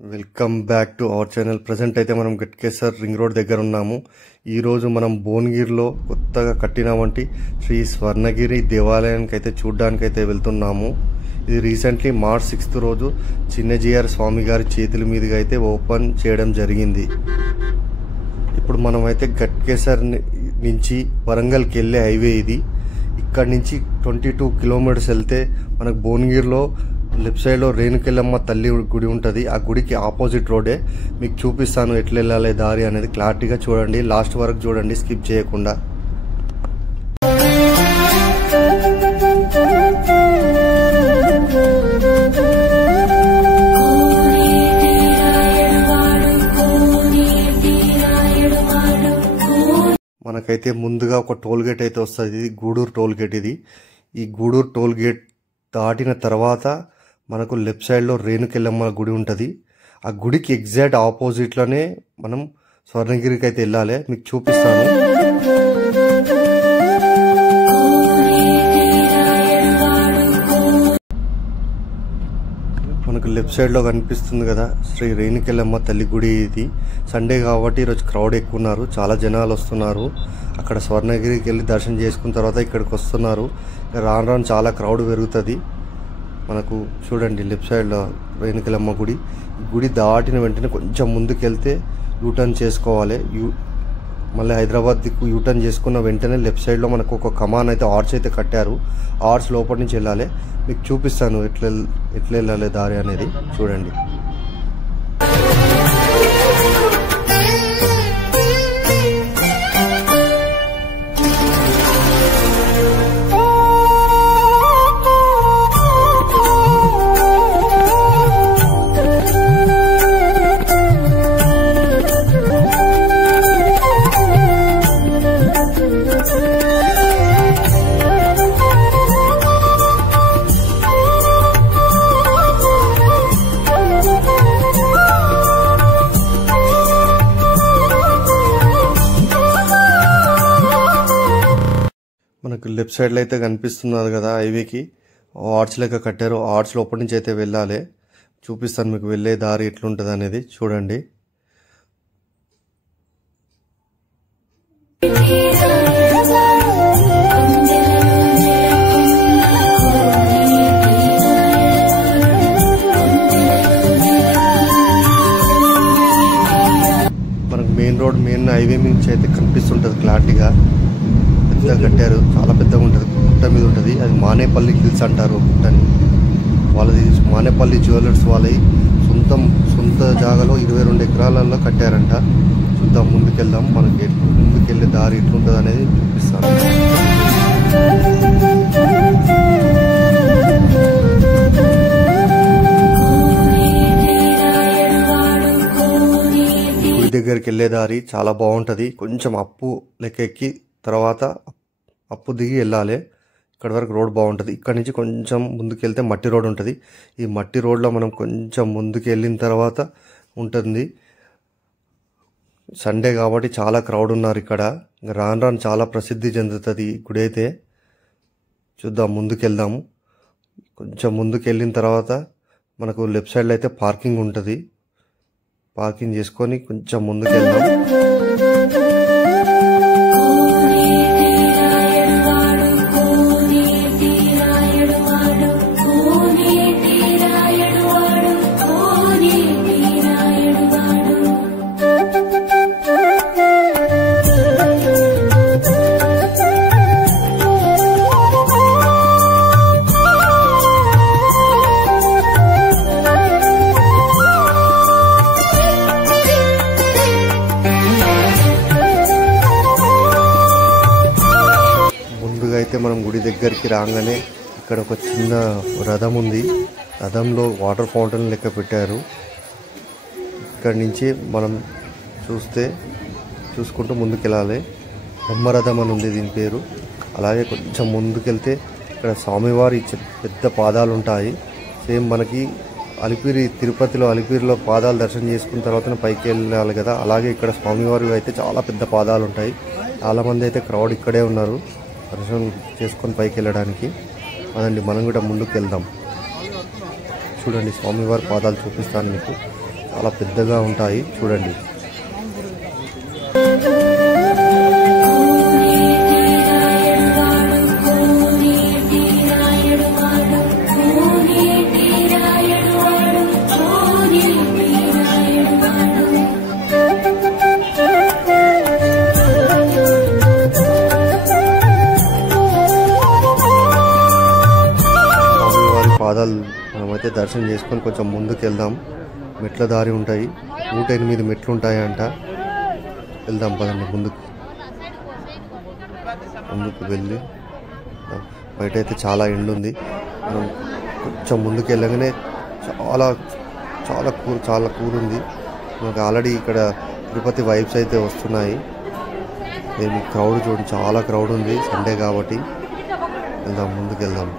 Welcome back to our channel. Present అయితే మనం Ghatkesar ring road దగ్గర ఉన్నాము. ఈరోజు మనం భువనగిరిలో కొత్తగా కట్టినవంటి శ్రీ స్వర్ణగిరి దేవాలయానికి అయితే చూడ్డానికైతే వెళ్తున్నాము. ఇది రీసెంట్లీ మార్చ్ 6 రోజు చిన్నజీఆర్ స్వామి గారి చేతుల మీదుగా అయితే ఓపెన్ చేయడం జరిగింది. ఇప్పుడు మనమైతే గట్కేసర్ నుంచి వరంగల్కి వెళ్ళే హైవే ఇది. ఇక్కడ నుంచి 22 కిలోమీటర్స్ వెళ్తే మనకు భువనగిరిలో లెఫ్ట్ సైడ్లో రేణుకెళ్ళమ్మ తల్లి గుడి ఉంటుంది. ఆ గుడికి ఆపోజిట్ రోడే. మీకు చూపిస్తాను ఎట్లా వెళ్ళాలి దారి అనేది క్లారిటీగా చూడండి, లాస్ట్ వరకు చూడండి, స్కిప్ చేయకుండా. మనకైతే ముందుగా ఒక టోల్ గేట్ అయితే వస్తుంది. ఇది గూడూరు టోల్ గేట్. ఈ గూడూరు టోల్ గేట్ దాటిన తర్వాత మనకు లెఫ్ట్ సైడ్లో రేణుకెళ్ళమ్మ గుడి ఉంటుంది. ఆ గుడికి ఎగ్జాక్ట్ ఆపోజిట్లోనే మనం స్వర్ణగిరికి అయితే వెళ్ళాలి. మీకు చూపిస్తాను. మనకు లెఫ్ట్ సైడ్లో కనిపిస్తుంది కదా శ్రీ రేణుకెళ్ళమ్మ తల్లి గుడి. ఇది సండే కాబట్టి ఈరోజు క్రౌడ్ ఎక్కువ ఉన్నారు, చాలా జనాలు వస్తున్నారు. అక్కడ స్వర్ణగిరికి వెళ్ళి దర్శనం చేసుకున్న తర్వాత ఇక్కడికి వస్తున్నారు. రాను రాను చాలా క్రౌడ్ పెరుగుతుంది. మనకు చూడండి లెఫ్ట్ సైడ్లో రేణుకెళ్ళమ్మ గుడి. ఈ గుడి దాటిన వెంటనే కొంచెం ముందుకు వెళ్తే యూటర్న్ చేసుకోవాలి. మళ్ళీ హైదరాబాద్ దిక్కు యూటర్న్ చేసుకున్న వెంటనే లెఫ్ట్ సైడ్లో మనకు ఒక కమాన్ అయితే ఆర్చ్ అయితే కట్టారు. ఆర్చ్ లోపల నుంచి వెళ్ళాలి. మీకు చూపిస్తాను ఎట్లా వెళ్ళాలి దారి అనేది చూడండి. మనకు లెఫ్ట్ సైడ్లో అయితే కనిపిస్తున్నది కదా హైవేకి ఆర్చ్ లెక్క కట్టారు. ఆర్చ్ లోపల నుంచి అయితే వెళ్ళాలి. చూపిస్తాను మీకు వెళ్ళే దారి ఎట్లుంటుంది అనేది చూడండి. మనకు మెయిన్ హైవే నుంచి అయితే కనిపిస్తుంటుంది క్లారిటీగా. పెద్దగా కట్టారు, చాలా పెద్దగా ఉంటుంది. గుట్ట మీద ఉంటుంది. అది మానేపల్లి హిల్స్ అంటారు గుట్టని. వాళ్ళది మానేపల్లి జ్యువెలర్స్ వాళ్ళవి సొంత జాగాలో 22 ఎకరాలలో కట్టారంట. చూద్దాం, ముందుకెళ్దాం. మనకి ముందుకెళ్ళే దారి ఎట్లుంటుంది అనేది చూపిస్తాను. గుడి దగ్గరికి వెళ్ళే దారి చాలా బాగుంటుంది. కొంచెం అప్పు లెక్క ఎక్కి తర్వాత అప్పు దిగి వెళ్ళాలి. ఇక్కడ వరకు రోడ్ బాగుంటుంది. ఇక్కడ నుంచి కొంచెం ముందుకు వెళ్తే మట్టి రోడ్ ఉంటుంది. ఈ మట్టి రోడ్లో మనం కొంచెం ముందుకు వెళ్ళిన తర్వాత ఉంటుంది. సండే కాబట్టి చాలా క్రౌడ్ ఉన్నారు ఇక్కడ. రాను రాను చాలా ప్రసిద్ధి చెందుతుంది ఈ గుడి అయితే. చూద్దాం, ముందుకు వెళ్దాము. కొంచెం ముందుకు వెళ్ళిన తర్వాత మనకు లెఫ్ట్ సైడ్లో అయితే పార్కింగ్ ఉంటుంది. పార్కింగ్ చేసుకొని కొంచెం ముందుకు వెళ్దాం. అయితే మనం గుడి దగ్గరికి రాగానే ఇక్కడ ఒక చిన్న రథం ఉంది. రథంలో వాటర్ ఫౌంటైన్ లెక్క పెట్టారు. ఇక్కడ నుంచి మనం చూసుకుంటూ ముందుకెళ్ళాలి. బ్రహ్మరథం అని ఉంది దీని పేరు. అలాగే కొంచెం ముందుకెళ్తే ఇక్కడ స్వామివారి పెద్ద పాదాలు ఉంటాయి. సేమ్ మనకి తిరుపతిలో అలిపిరిలో పాదాలు దర్శనం చేసుకున్న తర్వాత పైకి వెళ్ళాలి కదా, అలాగే ఇక్కడ స్వామివారి అయితే చాలా పెద్ద పాదాలు ఉంటాయి. చాలామంది అయితే క్రౌడ్ ఇక్కడే ఉన్నారు దర్శనం చేసుకొని పైకి వెళ్ళడానికి. మనం కూడా ముందుకు వెళ్దాం. చూడండి స్వామివారి పాదాలు చూపిస్తాను మీకు. చాలా పెద్దగా ఉంటాయి చూడండి. పాదాలు మనమైతే దర్శనం చేసుకొని కొంచెం ముందుకు వెళ్దాం. మెట్ల దారి ఉంటాయి, 108 మెట్లు ఉంటాయి అంట. వెళ్దాం పదండి ముందుకు వెళ్ళి. బయట అయితే చాలా ఎండ ఉంది. మనం కొంచెం ముందుకు వెళ్ళగానే చాలా కూల్ ఉంది. మనకు ఆల్రెడీ ఇక్కడ తిరుపతి వైబ్స్ అయితే వస్తున్నాయి. ఏమి క్రౌడ్ చూడండి, చాలా క్రౌడ్ ఉంది సండే కాబట్టి. వెళ్దాం ముందుకు వెళ్దాం.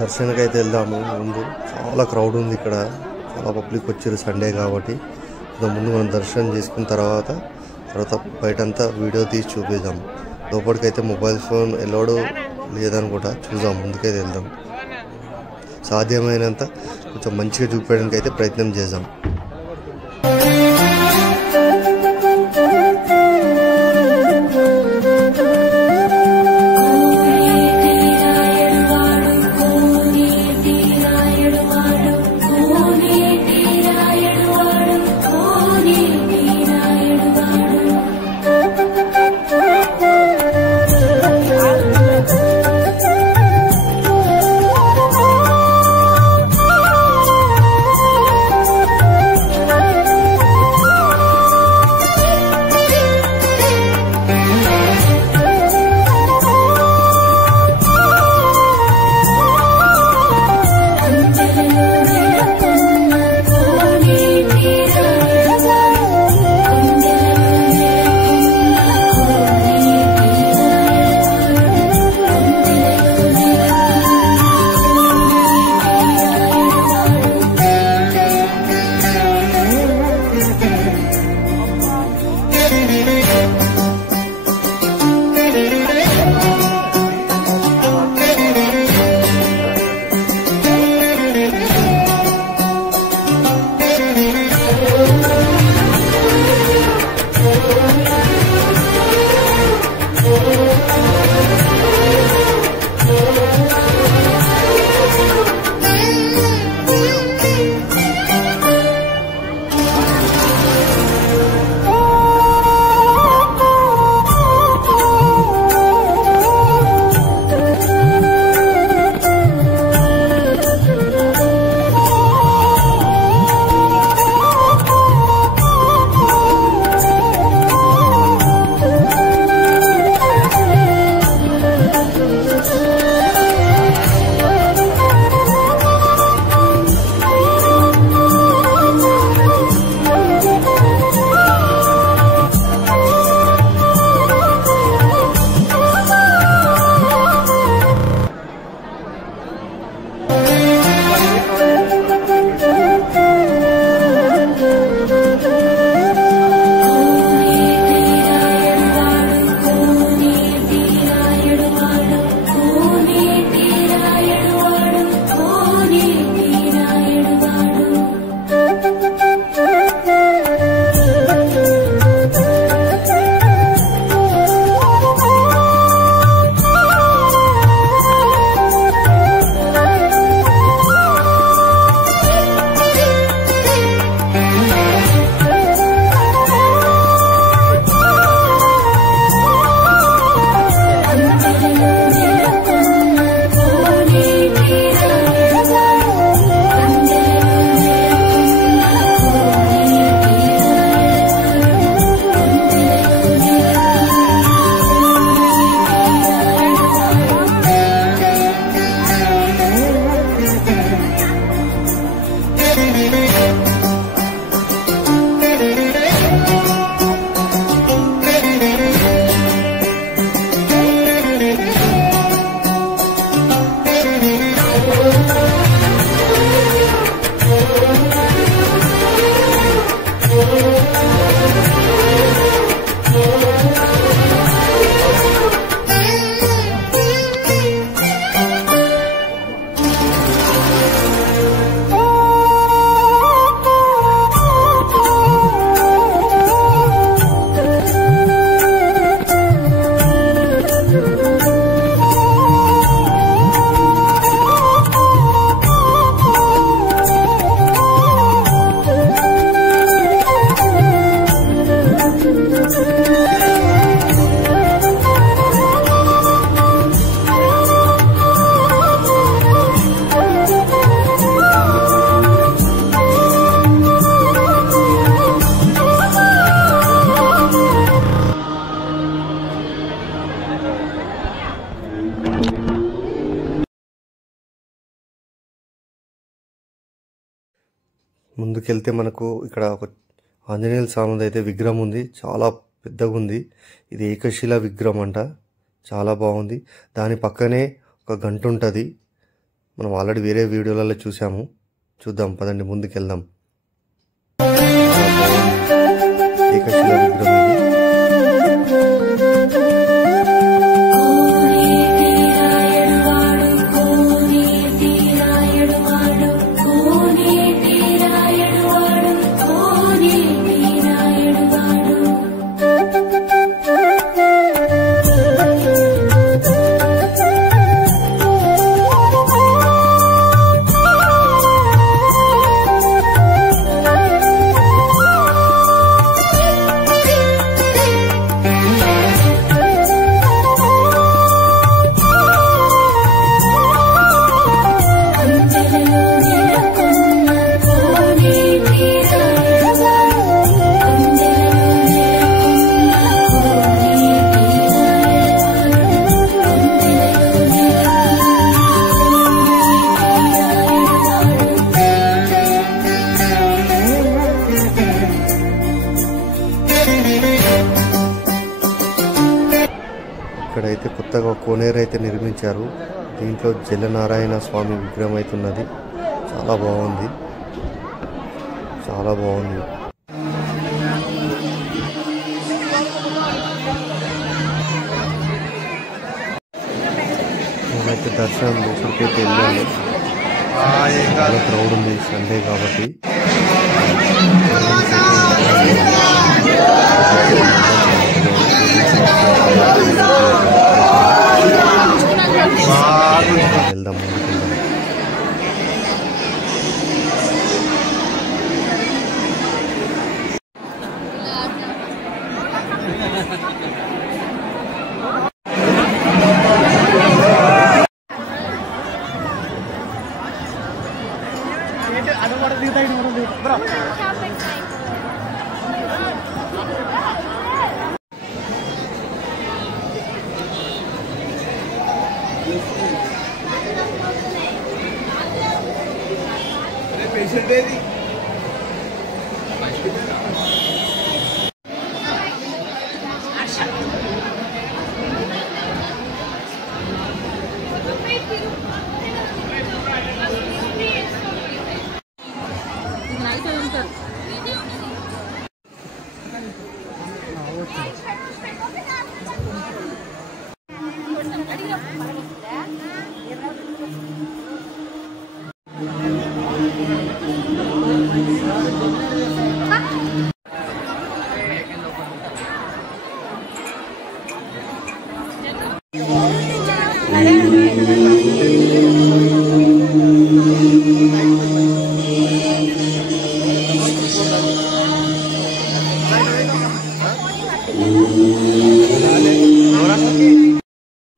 దర్శనానికి అయితే వెళ్దాము. ముందు చాలా క్రౌడ్ ఉంది, ఇక్కడ చాలా పబ్లిక్ వచ్చారు సండే కాబట్టి. ముందు మనం దర్శనం చేసుకున్న తర్వాత బయటంతా వీడియో తీసి చూపిద్దాం. లోపలికైతే మొబైల్ ఫోన్ ఎలోడు లేదనుకుంటా, చూద్దాం. ముందుకైతే వెళ్దాం, సాధ్యమైనంత కొంచెం మంచిగా చూపించడానికి అయితే ప్రయత్నం చేద్దాం. ముందుకెళ్తే మనకు ఇక్కడ ఒక ఆంజనేయుల స్వామిది అయితే విగ్రహం ఉంది, చాలా పెద్దగా ఉంది. ఇది ఏకశిల విగ్రహం అంట, చాలా బాగుంది. దాని పక్కనే ఒక గంట ఉంటుంది, మనం ఆల్రెడీ వేరే వీడియోలలో చూసాము. చూద్దాం పదండి, ముందుకెళ్దాం. ఏకశిల విగ్రహం ఇది. ఇక్కడైతే కొత్తగా కోనేరు అయితే నిర్మించారు. దీంట్లో జలనారాయణ స్వామి విగ్రహం అయితే ఉన్నది. చాలా బాగుంది, చాలా బాగుంది. మేమైతే దర్శనం లోపలికైతే వెళ్ళాము. చాలా క్రౌడ్ ఉంది, సండే కాబట్టి. వెళ్దాం, ముందుకెళ్దాం.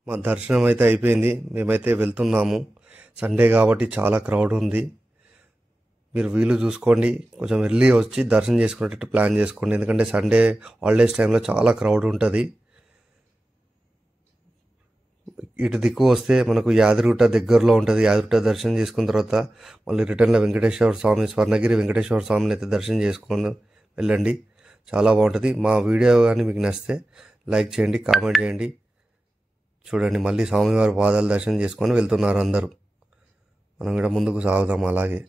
మా దర్శనం అయితే అయిపోయింది, మేమైతే వెళ్తున్నాము. సండే కాబట్టి చాలా క్రౌడ్ ఉంది. మీరు వీలు చూసుకోండి, కొంచెం ఎర్లీ వచ్చి దర్శనం చేసుకునేటట్టు ప్లాన్ చేసుకోండి. ఎందుకంటే సండే హాలిడేస్ టైంలో చాలా క్రౌడ్ ఉంటుంది. ఇటు దిక్కు వస్తే మనకు యాదగిరిగుట్ట దగ్గరలో ఉంటుంది. యాదగిరిగుట్ట దర్శనం చేసుకున్న తర్వాత మళ్ళీ రిటర్న్లో వెంకటేశ్వర స్వామి, స్వర్ణగిరి వెంకటేశ్వర స్వామిని అయితే దర్శనం చేసుకొని వెళ్ళండి, చాలా బాగుంటుంది. మా వీడియో కానీ మీకు నచ్చితే లైక్ చేయండి, కామెంట్ చేయండి. చూడండి, మళ్ళీ స్వామివారి పాదాలు దర్శనం చేసుకొని వెళ్తున్నారు అందరూ. మనం కూడా ముందుకు సాగుదాం అలాగే.